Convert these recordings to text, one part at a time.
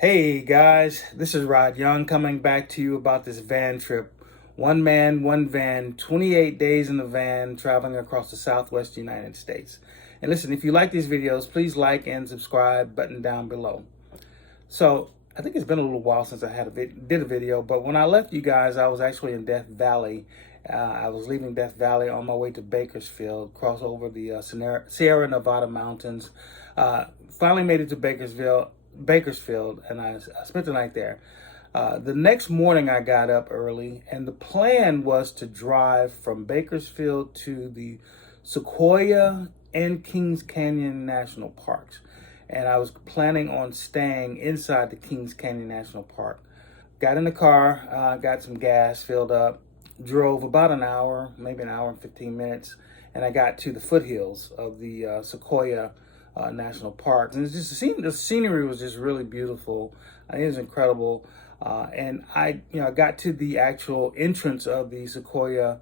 Hey guys, this is Rod Young coming back to you about this van trip. One man, one van, 28 days in the van traveling across the Southwest United States. And listen, if you like these videos, please like and subscribe button down below. So I think it's been a little while since I did a video, but when I left you guys, I was actually in Death Valley. I was leaving Death Valley on my way to Bakersfield, cross over the Sierra Nevada mountains. Finally made it to Bakersfield, and I spent the night there. The next morning, I got up early, and the plan was to drive from Bakersfield to the Sequoia and Kings Canyon National Parks. And I was planning on staying inside the Kings Canyon National Park. Got in the car, got some gas filled up, drove about an hour, maybe an hour and 15 minutes, and I got to the foothills of the Sequoia National Park. And it's just the scenery was just really beautiful. It was incredible. And I got to the actual entrance of the Sequoia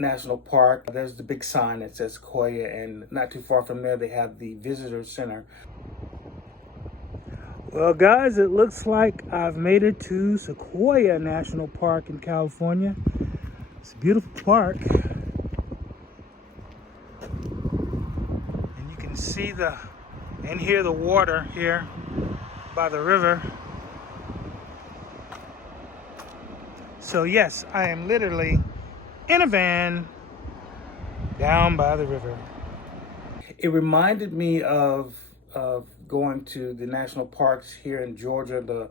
National Park. There's the big sign that says Sequoia, and not too far from there, they have the visitor center. Well, guys, it looks like I've made it to Sequoia National Park in California. It's a beautiful park. And you can see and hear the water here by the river. So yes, I am literally in a van down by the river. It reminded me of going to the national parks here in Georgia,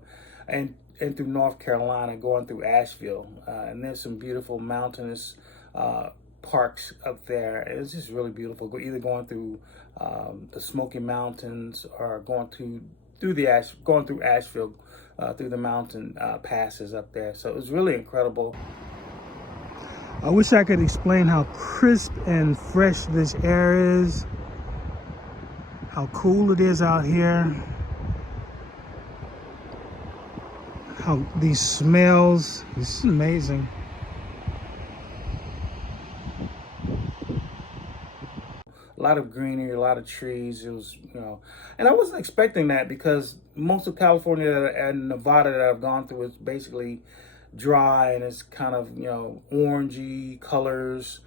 and through North Carolina, going through Asheville, and there's some beautiful mountainous parks up there. It's just really beautiful. Either going through the Smoky Mountains or going through Asheville, through the mountain passes up there. So it was really incredible. I wish I could explain how crisp and fresh this air is, how cool it is out here, how these smells, this is amazing. A lot of greenery, a lot of trees. It was, and I wasn't expecting that because most of California and Nevada that I've gone through is basically dry, and it's kind of, orangey colors,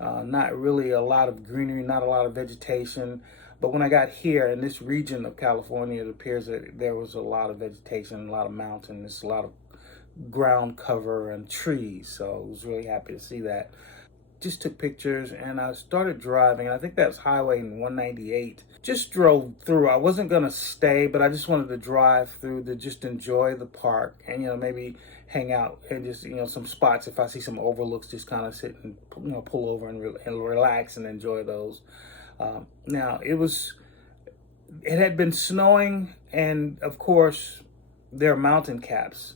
not really a lot of greenery, not a lot of vegetation. But when I got here in this region of California, it appears that there was a lot of vegetation, a lot of mountains, a lot of ground cover and trees. So I was really happy to see that. Just took pictures, and I started driving. I think that was Highway 198. Just drove through. I wasn't gonna stay, but I just wanted to drive through to just enjoy the park and maybe hang out and just some spots. If I see some overlooks, just kind of sit and pull over and relax and enjoy those. Now it had been snowing, and of course there are mountain caps.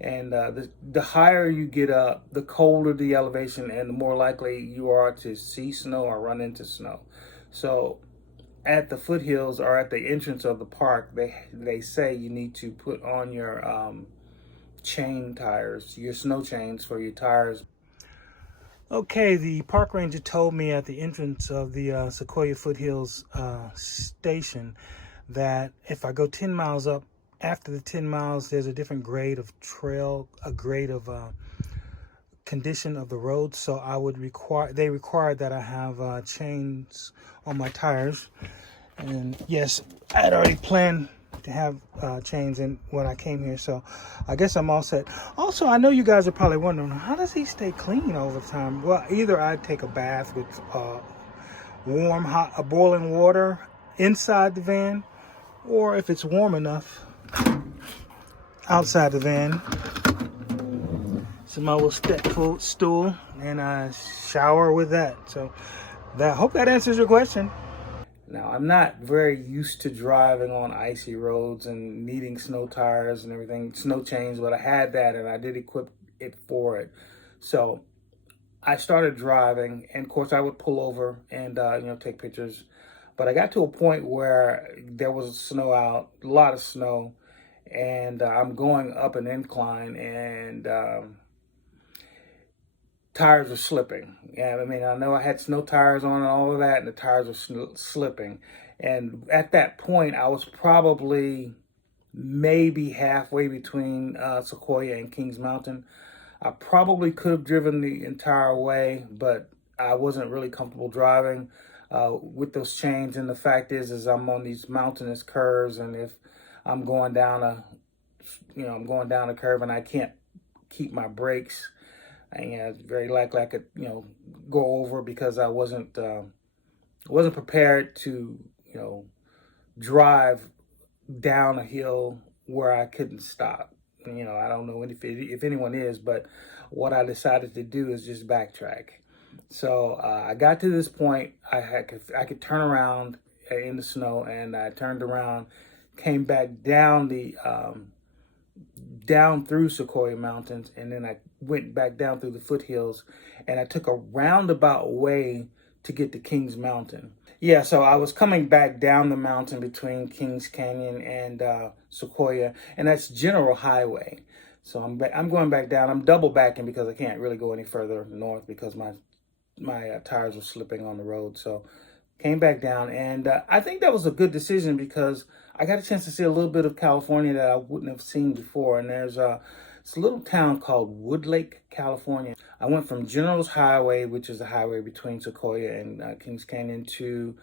And the higher you get up, the colder the elevation, and the more likely you are to see snow or run into snow. So at the foothills or at the entrance of the park, they say you need to put on your chain tires, your snow chains for your tires. Okay, the park ranger told me at the entrance of the Sequoia Foothills station that if I go 10 miles up, after the 10 miles, there's a different grade of trail, a grade of condition of the road. So they required that I have chains on my tires. And yes, I had already planned to have chains in when I came here. So I guess I'm all set. Also, I know you guys are probably wondering, how does he stay clean all the time? Well, either I take a bath with boiling water inside the van, or if it's warm enough, outside the van. This is my little step stool, and I shower with that. So hope that answers your question. Now, I'm not very used to driving on icy roads and needing snow tires and everything, snow chains, but I had that, and I did equip it for it. So I started driving, and of course I would pull over and take pictures. But I got to a point where there was snow out, a lot of snow, and I'm going up an incline, and tires were slipping. Yeah, I mean, I know I had snow tires on and all of that, and the tires were slipping. And at that point, I was probably maybe halfway between Sequoia and Kings Mountain. I probably could have driven the entire way, but I wasn't really comfortable driving with those chains. And the fact is I'm on these mountainous curves, and if I'm going down I'm going down a curve and I can't keep my brakes, and it's very likely I could, go over because I wasn't prepared to, drive down a hill where I couldn't stop. I don't know if anyone is, but what I decided to do is just backtrack. So I got to this point. I could turn around in the snow, and I turned around, came back down down through Sequoia Mountains, and then I went back down through the foothills, and I took a roundabout way to get to Kings Mountain. Yeah, so I was coming back down the mountain between Kings Canyon and Sequoia, and that's General Highway. So I'm going back down. I'm double backing because I can't really go any further north because my tires were slipping on the road. So came back down, and I think that was a good decision because I got a chance to see a little bit of California that I wouldn't have seen before. And there's it's a little town called Woodlake, California. I went from General's Highway, which is the highway between Sequoia and Kings Canyon, to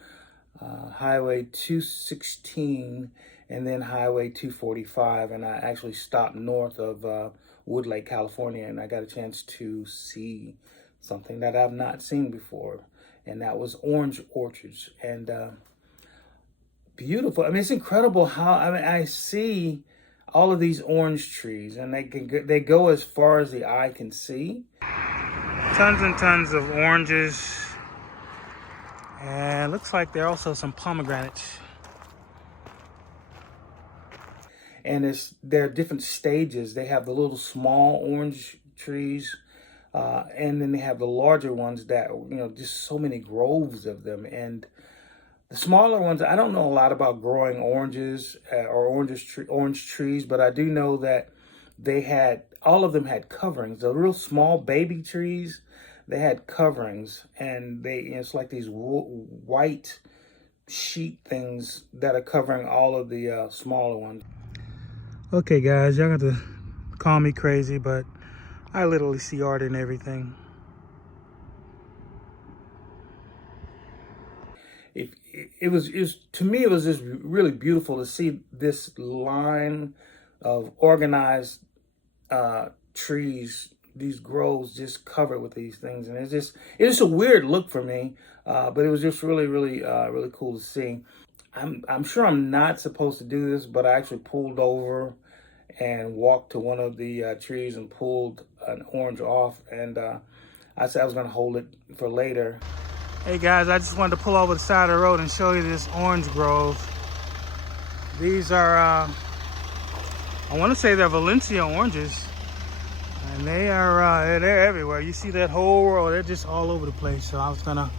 Highway 216 and then Highway 245. And I actually stopped north of Woodlake, California, and I got a chance to see something that I've not seen before. And that was orange orchards. And beautiful. I mean, it's incredible how, I see all of these orange trees, and they go as far as the eye can see. Tons and tons of oranges, and looks like there are also some pomegranates. And there are different stages. They have the little small orange trees, and then they have the larger ones that, just so many groves of them. And the smaller ones, I don't know a lot about growing oranges or orange trees, but I do know that all of them had coverings. The real small baby trees, they had coverings, and it's like these white sheet things that are covering all of the smaller ones. Okay, guys, y'all got to call me crazy, but I literally see art in everything. It was to me, it was just really beautiful to see this line of organized trees, these groves just covered with these things. And it's just a weird look for me, but it was just really, really, really cool to see. I'm sure I'm not supposed to do this, but I actually pulled over and walked to one of the trees and pulled an orange off. And I said I was going to hold it for later. Hey guys, I just wanted to pull over the side of the road and show you this orange grove. These are, I want to say they're Valencia oranges. And they are, they're everywhere. You see that whole row, they're just all over the place. So I was gonna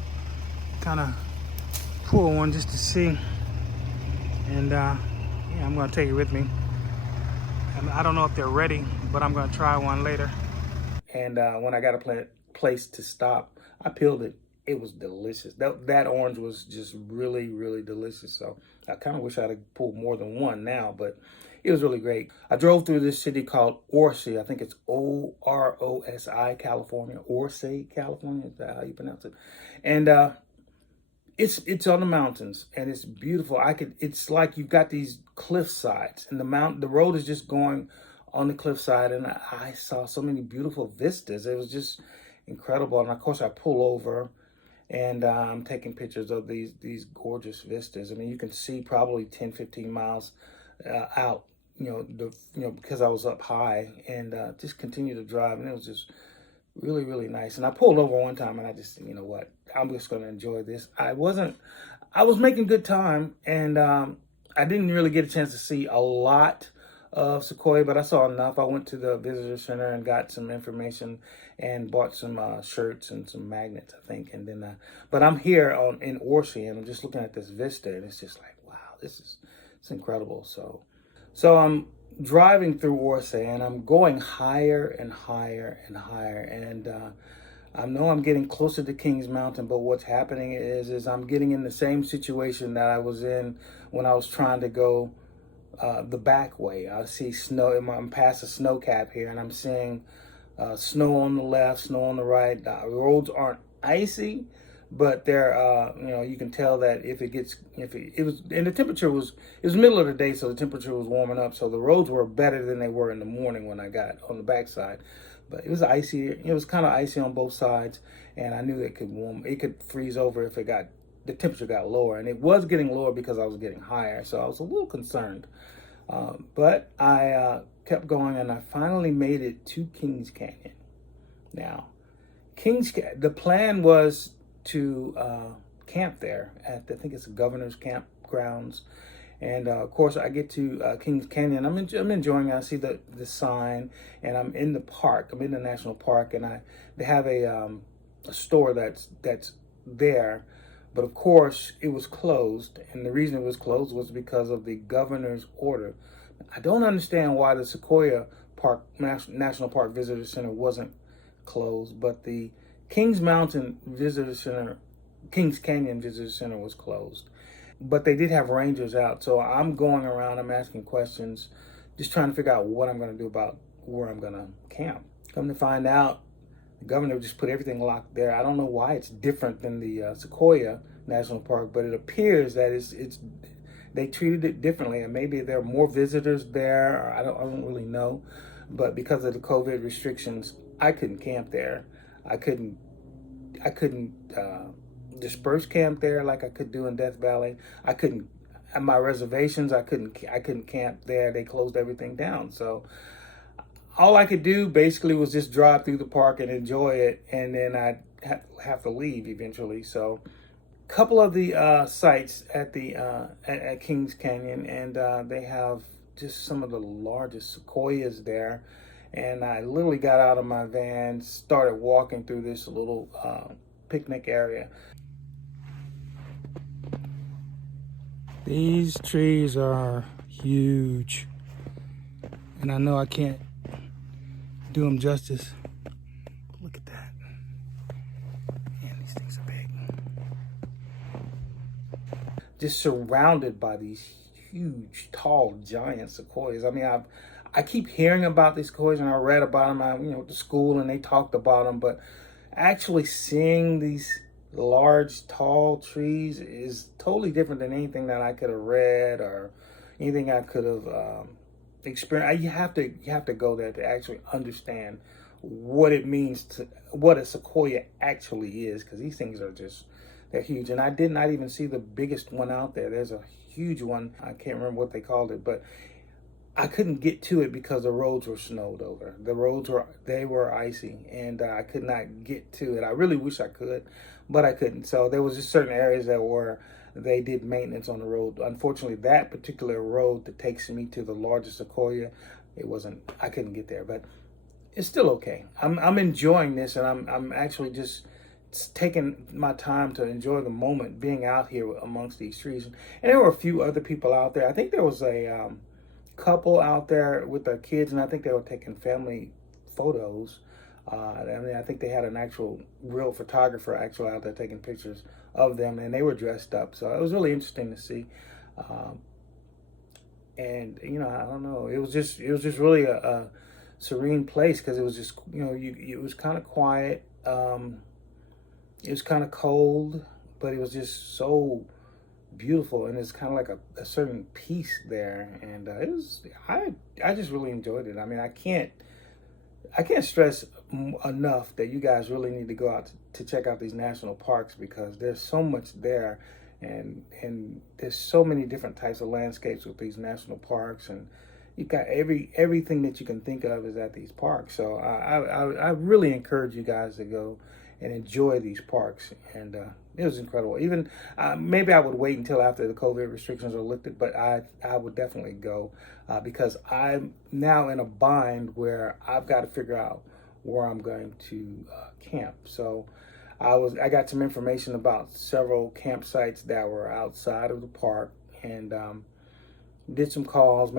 kind of pull one just to see. And yeah, I'm gonna take it with me. And I don't know if they're ready, but I'm gonna try one later. And when I got a place to stop, I peeled it. It was delicious. That orange was just really, really delicious. So I kind of wish I'd have pulled more than one now, but it was really great. I drove through this city called Orsi. I think it's Orosi, California. Orsi, California. Is that how you pronounce it? And it's on the mountains, and it's beautiful. It's like you've got these cliff sides, and the road is just going on the cliffside, and I saw so many beautiful vistas. It was just incredible. And of course, I pull over, and I'm taking pictures of these gorgeous vistas. I mean, you can see probably 10, 15 miles out, because I was up high, and just continue to drive, and it was just really, really nice. And I pulled over one time, and I just, what, I'm just going to enjoy this. I was making good time, and I didn't really get a chance to see a lot of Sequoia, but I saw enough. I went to the visitor center and got some information and bought some shirts and some magnets, I think. And then, but I'm here in Orsi, and I'm just looking at this vista, and it's just like, wow, it's incredible. So I'm driving through Orsi, and I'm going higher and higher and higher, and I know I'm getting closer to Kings Mountain, but what's happening is I'm getting in the same situation that I was in when I was trying to go the back way. I see snow. I'm past the snow cap here, and I'm seeing snow on the left, snow on the right. The roads aren't icy, but they're you can tell that it was, and the temperature was, it was middle of the day, so the temperature was warming up, so the roads were better than they were in the morning when I got on the backside. But it was icy. It was kind of icy on both sides, and I knew it could freeze over if the temperature got lower, and it was getting lower because I was getting higher, so I was a little concerned. But I kept going, and I finally made it to Kings Canyon. Now, the plan was to camp there at, I think it's the governor's campgrounds. And of course, I get to Kings Canyon. I'm enjoying it. I see the sign, and I'm in the park. I'm in the national park, and they have a store that's there. But of course, it was closed, and the reason it was closed was because of the governor's order. I don't understand why the Sequoia Park National Park Visitor Center wasn't closed, but the Kings Canyon Visitor Center was closed. But they did have rangers out, so I'm going around, I'm asking questions, just trying to figure out what I'm going to do about where I'm going to camp. Come to find out, the governor just put everything locked there. I don't know why it's different than the Sequoia National Park, but it appears that they treated it differently, and maybe there are more visitors there, or I don't really know. But because of the COVID restrictions, I couldn't camp there. I couldn't disperse camp there like I could do in Death Valley. I couldn't, at my reservations, I couldn't camp there. They closed everything down. So all I could do basically was just drive through the park and enjoy it, and then I'd have to leave eventually. So a couple of the sites at Kings Canyon, and they have just some of the largest sequoias there. And I literally got out of my van, started walking through this little picnic area. These trees are huge, and I know I can't do them justice. Look at that. Man, these things are big. Just surrounded by these huge, tall, giant sequoias. I mean, I keep hearing about these sequoias, and I read about them. I went to school, and they talked about them, but actually seeing these large, tall trees is totally different than anything that I could have read or anything I could have experienced. You have to go there to actually understand what it means what a sequoia actually is, because these things are they're huge. And I did not even see the biggest one out there. There's a huge one. I can't remember what they called it, but I couldn't get to it because the roads were snowed over. The roads were icy, and I could not get to it. I really wish I could, but I couldn't. So there was just certain areas they did maintenance on the road. Unfortunately, that particular road that takes me to the largest sequoia, I couldn't get there, but it's still okay. I'm enjoying this, and I'm actually just taking my time to enjoy the moment being out here amongst these trees. And there were a few other people out there. I think there was a couple out there with their kids, and I think they were taking family photos. I think they had an actual real photographer actually out there taking pictures of them, and they were dressed up. So it was really interesting to see. And I don't know, it was just really a serene place, because it was just it was kind of quiet. It was kind of cold, but it was just so beautiful, and it's kind of like a certain peace there, and I just really enjoyed it. I mean, I can't stress enough that you guys really need to go out to check out these national parks, because there's so much there, and there's so many different types of landscapes with these national parks, and you got everything that you can think of is at these parks. So I really encourage you guys to go and enjoy these parks, and it was incredible. Even maybe I would wait until after the COVID restrictions are lifted, but I would definitely go, because I'm now in a bind where I've got to figure out where I'm going to camp. So I got some information about several campsites that were outside of the park, and made some calls,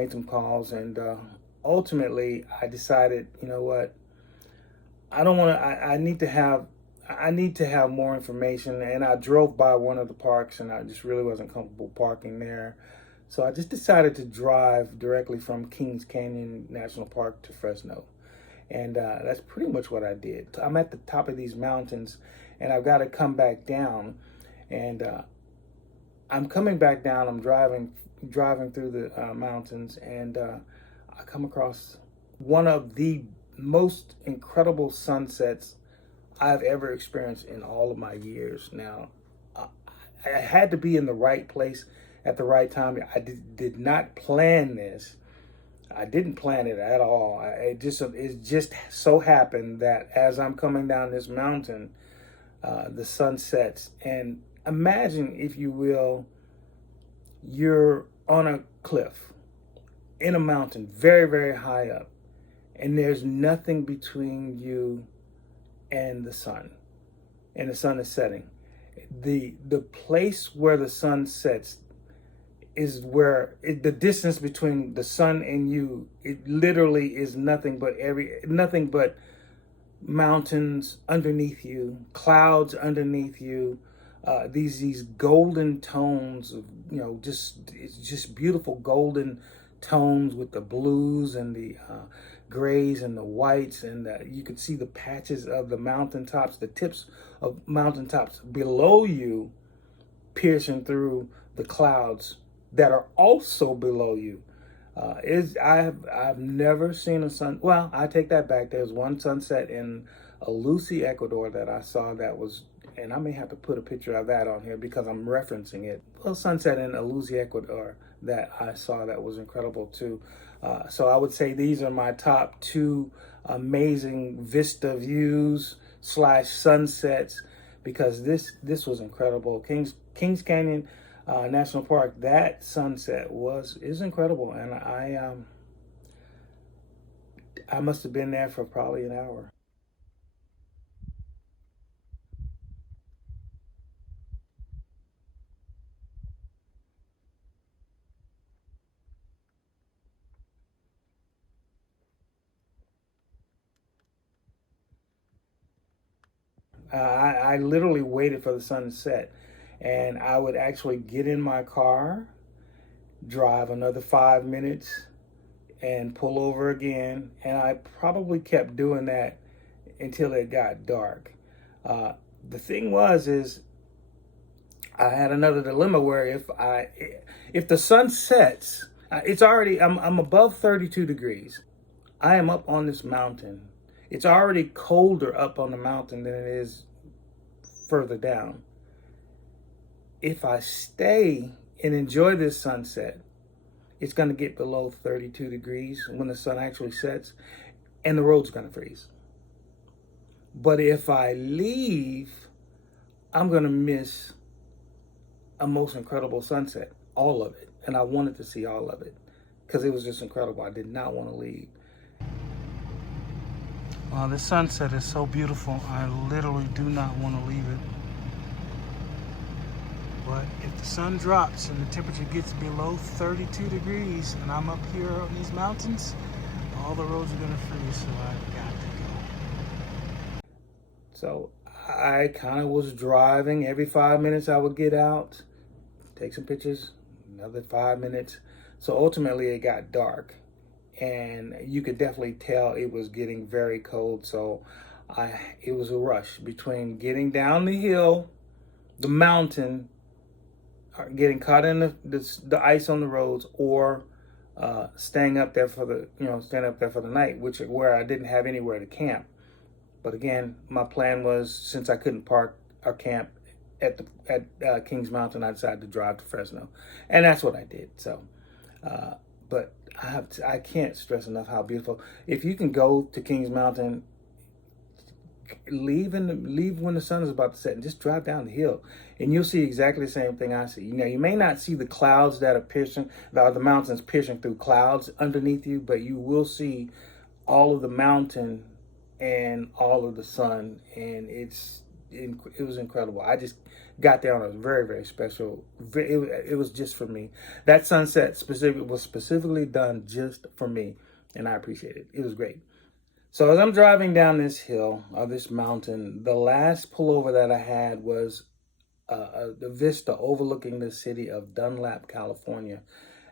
and ultimately I decided, you know what, I don't want to. I need to have more information, and I drove by one of the parks, and I just really wasn't comfortable parking there. So I just decided to drive directly from Kings Canyon National Park to Fresno. And that's pretty much what I did. I'm at the top of these mountains, and I've got to come back down. And I'm coming back down. I'm driving through the mountains, and I come across one of the most incredible sunsets I've ever experienced in all of my years. Now, I had to be in the right place at the right time. I did not plan this. I didn't plan it at all. It just so happened that as I'm coming down this mountain, the sun sets. And imagine, if you will, you're on a cliff in a mountain, very, very high up, and there's nothing between you and the sun, and the sun is setting. The place where the sun sets is where the distance between the sun and you, it literally is nothing but mountains underneath you, clouds underneath you, these golden tones of, it's just beautiful golden tones with the blues and the grays and the whites, and you could see the patches of the mountaintops, the tips of mountaintops below you, piercing through the clouds that are also below you. I've never seen a sun. Well, I take that back. There's one sunset in Alusi, Ecuador that I saw that was, and I may have to put a picture of that on here because I'm referencing it. Well, sunset in Alusi, Ecuador that I saw that was incredible too. So I would say these are my top two amazing vista views / sunsets, because this was incredible. Kings Canyon National Park, that sunset is incredible, and I must have been there for probably an hour. I literally waited for the sun to set, and I would actually get in my car, drive another 5 minutes, and pull over again. And I probably kept doing that until it got dark. The thing is I had another dilemma where if the sun sets, it's already I'm above 32 degrees. I am up on this mountain. It's already colder up on the mountain than it is further down. If I stay and enjoy this sunset, it's going to get below 32 degrees when the sun actually sets, and the road's going to freeze. But if I leave, I'm going to miss a most incredible sunset, all of it. And I wanted to see all of it because it was just incredible. I did not want to leave. The sunset is so beautiful. I literally do not want to leave it. But if the sun drops and the temperature gets below 32 degrees and I'm up here on these mountains, all the roads are going to freeze, so I got to go. So I kind of was driving. Every 5 minutes I would get out, take some pictures, another 5 minutes. So ultimately it got dark, and you could definitely tell it was getting very cold. So it was a rush between getting down the hill, the mountain, getting caught in the ice on the roads, or staying up there for the night, where I didn't have anywhere to camp. But again, my plan was, since I couldn't park or camp at Kings Mountain, I decided to drive to Fresno, and that's what I did. So, but I can't stress enough how beautiful. If you can go to Kings Mountain, leave when the sun is about to set and just drive down the hill, and you'll see exactly the same thing I see. You may not see the clouds that are the mountains piercing through clouds underneath you, but you will see all of the mountain and all of the sun, and it was incredible. I just got there on a very, very special. It was just for me. That sunset was specifically done just for me, and I appreciate it. It was great. So as I'm driving down this hill or this mountain, the last pullover that I had was the vista overlooking the city of Dunlap, California.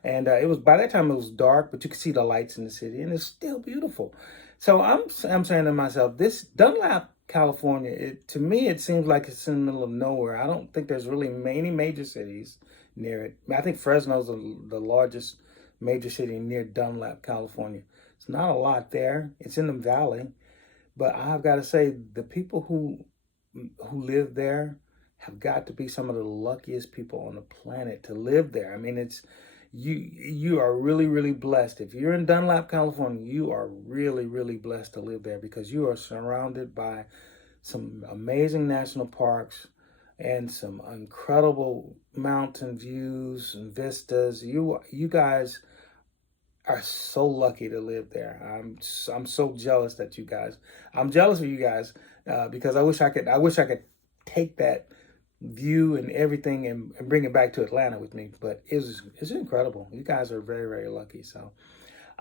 And it was, by that time it was dark, but you could see the lights in the city, and it's still beautiful. So I'm saying to myself, this Dunlap, California, to me it seems like it's in the middle of nowhere. I don't think there's really any major cities near it. I think Fresno's the largest major city near Dunlap, California. It's not a lot there. It's in the valley, but I've got to say the people who live there have got to be some of the luckiest people on the planet to live there. I mean, it's you are really, really blessed. If you're in Dunlap, California, you are really, really blessed to live there because you are surrounded by some amazing national parks and some incredible mountain views and vistas. You guys are so lucky to live there. I'm so jealous that you guys. I'm jealous of you guys because I wish I could take that view and everything and bring it back to Atlanta with me. But it's incredible. You guys are very, very lucky. So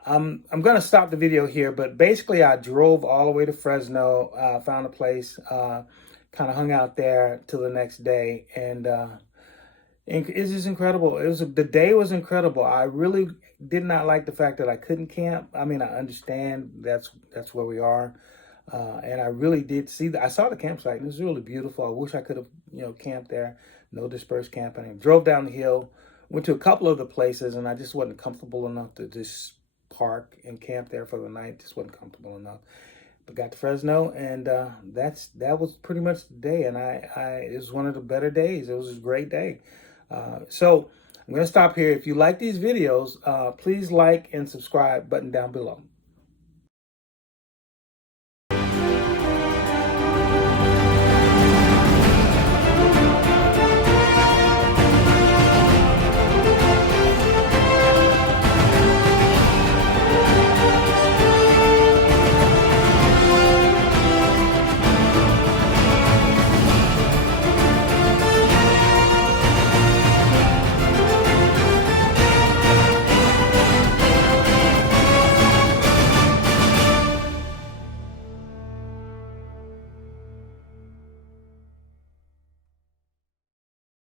I'm gonna stop the video here. But basically, I drove all the way to Fresno, found a place, kind of hung out there till the next day, and it's just incredible. The day was incredible. I really did not like the fact that I couldn't camp. I mean, I understand that's where we are, and I really did see I saw the campsite, and it was really beautiful. I wish I could have camped there. No dispersed camping. I drove down the hill, went to a couple of the places, and I just wasn't comfortable enough to just park and camp there for the night. Just wasn't comfortable enough. But got to Fresno, and that was pretty much the day. And it was one of the better days. It was a great day. So I'm going to stop here. If you like these videos, please like and subscribe button down below.